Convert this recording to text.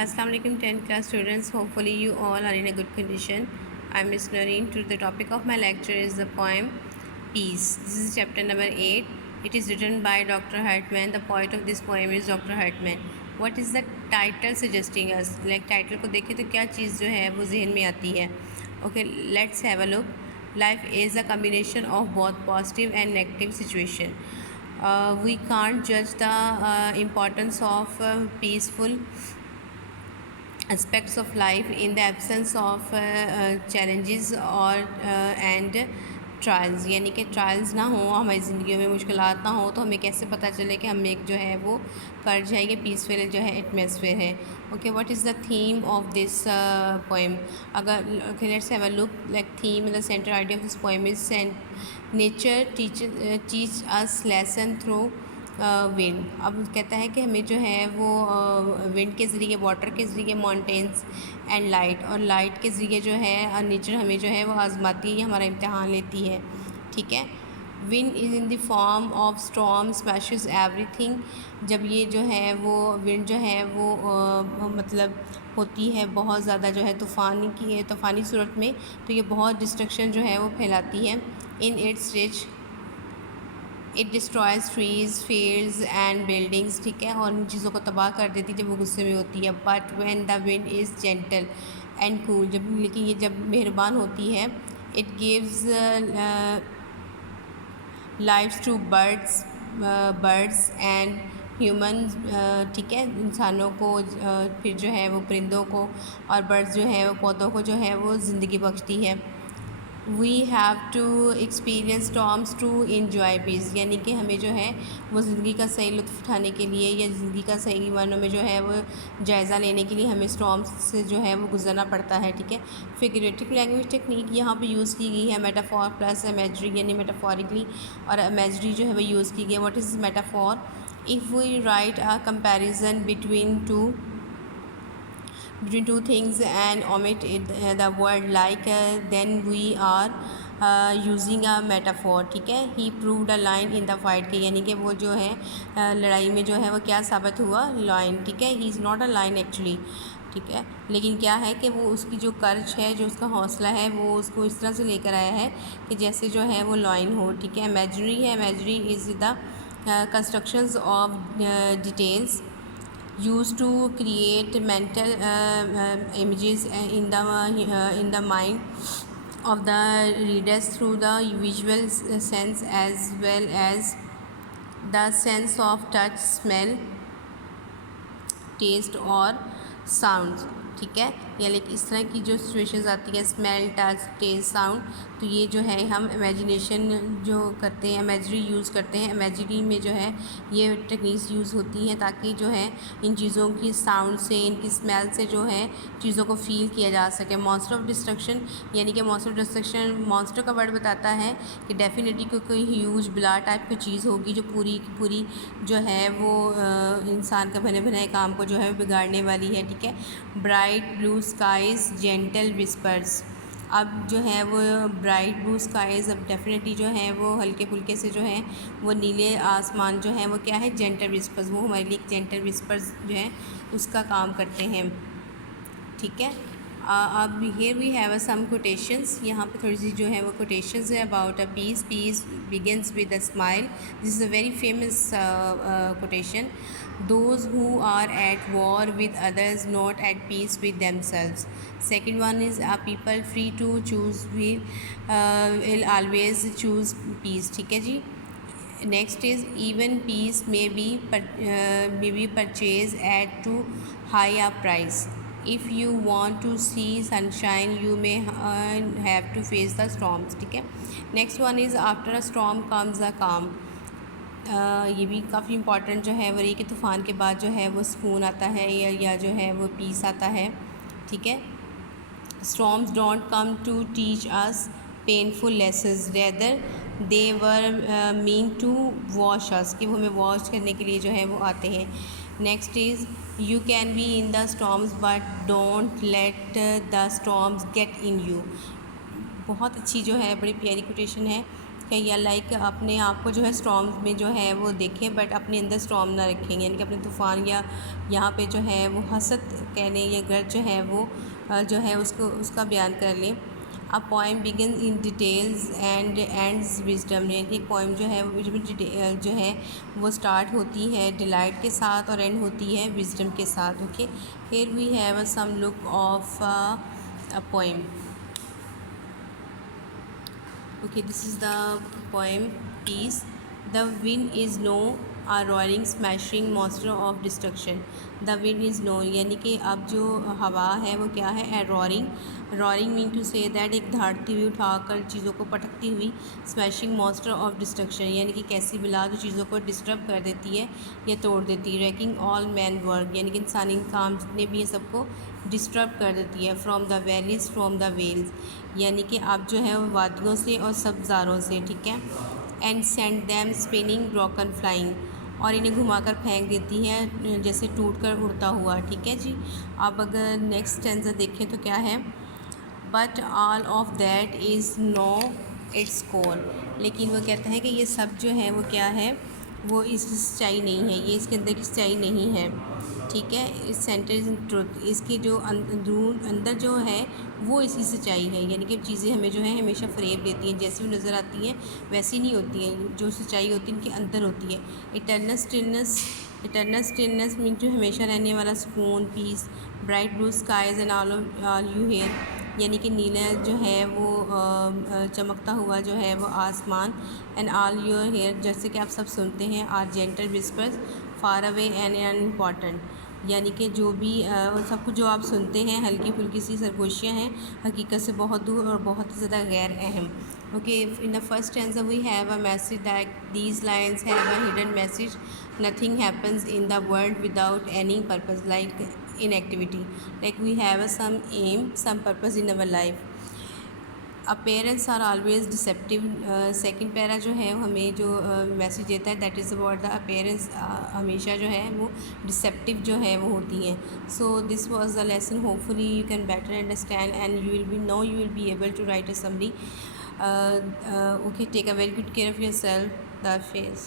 Assalamu alaikum 10th class students. Hopefully you all are in a good condition. I'm Miss Noreen. The topic of my lecture is the poem Peace. This is chapter number 8. It is written by Dr. Hartman. The poet of this poem is Dr. Hartman. What is the title suggesting us? Like title को देखें तो क्या चीज़ जो है वो जहन में आती है. Okay, let's have a look. Life is a combination of both positive and negative situation. We can't judge the importance of peaceful aspects of life in the absence of challenges or and trials, यानी कि trials ना हो, हमारी ज़िंदगी में मुश्किलात ना हो, तो हमें कैसे पता चले कि हम एक जो है वो कर जाएंगे पीसफुल जो है एटमॉस्फेयर है. Okay, what is the theme of this poem? अगर let's have a look. Like theme, the centre idea of this poem is nature teach us lesson through wind. अब कहता है कि हमें जो है वो विंड के ज़रिए, वाटर के ज़रिए, माउंटेन्स एंड लाइट, और लाइट के ज़रिए जो है नेचर हमें जो है वो आज़माती है, हमारा इम्तहान लेती है. ठीक है. Wind is in the form of storm smashes everything. जब ये जो है वो विंड जो है वो मतलब होती है बहुत ज़्यादा जो है तूफ़ानी सूरत में, तो ये बहुत डिस्ट्रक्शन जो है वो फैलाती है. In its rich it destroys trees, fields and buildings. ठीक है, और इन चीज़ों को तबाह कर देती है जब वो गुस्से में होती है. But when the wind is gentle and cool, लेकिन ये जब मेहरबान होती है, it gives lives to birds and human. ठीक है, इंसानों को फिर जो है वो परिंदों को, और बर्ड्स जो है वो पौधों को जो है वो ज़िंदगी बख्शती है. We have to experience storms to enjoy peace, यानी कि हमें जो है वो ज़िंदगी का सही लुत्फ़ उठाने के लिए, या ज़िंदगी का सही मानों में जो है वो जायज़ा लेने के लिए हमें स्टॉर्म्स से जो है वो गुजरना पड़ता है. ठीक है. फिगरेटिव लैंग्वेज टेक्निक यहाँ पे यूज़ की गई है. मेटाफॉर प्लस इमेजरी, यानी मेटाफॉरिकली और इमेजरी जो है वो यूज़ की गई है. What is metaphor? If we write a comparison between two things and omit the word like, then we are using a metaphor. ठीक है. he proved a line in the fight के, यानी कि वो जो है लड़ाई में जो है वो क्या साबित हुआ? लाइन. ठीक है. he is not a lion actually. ठीक है, लेकिन क्या है कि वो उसकी जो कर्ज है, जो उसका हौसला है, वो उसको इस तरह से लेकर आया है कि जैसे जो है वो लाइन हो. ठीक है. इमेजरी है. Imagery is the constructions of details used to create mental images in the mind of the readers through the visual sense as well as the sense of touch, smell, taste or sounds. ठीक है. या like इस तरह की जो situations आती है, smell, touch, test, sound, तो ये जो है हम इमेजिनेशन जो करते हैं, इमेजरी यूज़ करते हैं. इमेजरी में जो है ये टेक्निक्स यूज़ होती हैं ताकि जो है इन चीज़ों की साउंड से, इनकी स्मेल से जो है चीज़ों को फील किया जा सके. मॉन्स्टर ऑफ डिस्ट्रक्शन, यानी कि मॉन्स्टर ऑफ डिस्ट्रक्शन मॉन्स्टर का वर्ड बताता है कि डेफिनेटली कोई ह्यूज बिला टाइप की चीज़ होगी जो पूरी की पूरी जो है वो इंसान का बने बनाए काम को जो है बिगाड़ने वाली है. ठीक है. Bright blue skies, gentle whispers. अब जो है वो ब्राइट ब्लू स्काइज़, अब डेफिनेटली जो है वो हल्के फुल्के से जो है वो नीले आसमान जो है वो क्या है? Gentle whispers. वो हमारे लिए जेंटल विस्पर्स जो है उसका काम करते हैं. ठीक है. अब here we have some quotations. यहाँ पे थोड़ी सी जो है वो कोटेशंस है about a peace. Peace begins with a smile. This is a very famous quotation. Those who are at war with others not at peace with themselves. Second one is, are people free to choose will always choose peace. ठीक है जी. Next is even peace may be purchased at too high a price. If you want to see sunshine you may have to face the storms. ठीक है. Next one is after a storm comes a calm. ये भी काफ़ी important जो है वो ये कि तूफ़ान के बाद जो है वो सुकून आता है, या जो है वो पीस आता है. ठीक है. Storms don't come to teach us painful lessons, rather they were meant to wash us, कि वो हमें वॉश करने के लिए जो है वो आते हैं. Next is you can be in the storms but don't let the storms get in you. बहुत अच्छी जो है बड़ी प्यारी कोटेशन है. क्या या लाइक अपने आप को जो है स्टॉर्म में जो है वो देखें बट अपने अंदर स्टॉर्म ना रखें, यानी कि अपने तूफ़ान या यहाँ पे जो है वो हसद कहने या गर्ज जो है वो जो है उसका बयान कर लें। A poem begin in details and ends wisdom, यानी एक पोइम जो है वो जो है वो स्टार्ट होती है डिलाइट के साथ और एंड होती है विजडम के साथ। Okay, here we have some look of a poem. Okay, this is the poem piece. The wind is no a roaring smashing monster of destruction. The wind is no, यानी कि अब जो हवा है वो क्या है, ए रॉरिंग मीन टू से दैट एक धाड़ती हुई उठाकर चीज़ों को पटकती हुई, स्मैशिंग मॉन्स्टर ऑफ डिस्ट्रक्शन यानी कि कैसी बिला जो चीज़ों को डिस्टर्ब कर देती है या तोड़ देती है। रैकिंग ऑल मैन वर्क, यानी कि इंसानी काम जितने भी हैं सबको डिस्टर्ब कर देती है। From the valleys from the wells, यानी कि आप जो है वादियों से और सब्ज़ारों से, ठीक है। And send them spinning broken flying, और इन्हें घुमाकर फेंक देती है जैसे टूट कर उड़ता हुआ, ठीक है जी। अब अगर नेक्स्ट स्टेंजा देखें तो क्या है, but all of that is no it's core, लेकिन वो कहते हैं कि ये सब जो है वो क्या है, वो इसकी सच्चाई नहीं है, ये इसके अंदर की सच्चाई नहीं है, ठीक है। इस सेंटेंस ट्रुथ, इसकी जो अंदर जो है वो इसकी सच्चाई है, यानी कि चीज़ें हमें जो है हमेशा फ़रेब देती हैं, जैसी भी नज़र आती हैं वैसी नहीं होती हैं, जो सच्चाई होती है इनके अंदर होती है। इटर्नल स्टिलनेस मीन जो हमेशा रहने वाला सुकून, peace. Bright blue skies and all you hear, यानी कि नीला जो है वो चमकता हुआ जो है वो आसमान। एंड ऑल योर हेयर, जैसे कि आप सब सुनते हैं, are gentle whispers far away and unimportant, यानी कि जो भी सब कुछ जो आप सुनते हैं हल्की फुल्की सी सरगोशियाँ हैं, हकीकत से बहुत दूर और बहुत ही ज़्यादा गैर अहम। Okay, in the first stanza we have a message that these lines have a hidden message, nothing happens in the world without any purpose like inactivity, like we have some aim, some purpose in our life. Appearance are always deceptive. Second para जो है हमें जो message देता है that is about the appearance, हमेशा जो है वो डिसेप्टिव जो है वो होती हैं। So this was the lesson, hopefully you can better understand and you will be able to write a summary. Okay, take a very good care of your self. The face.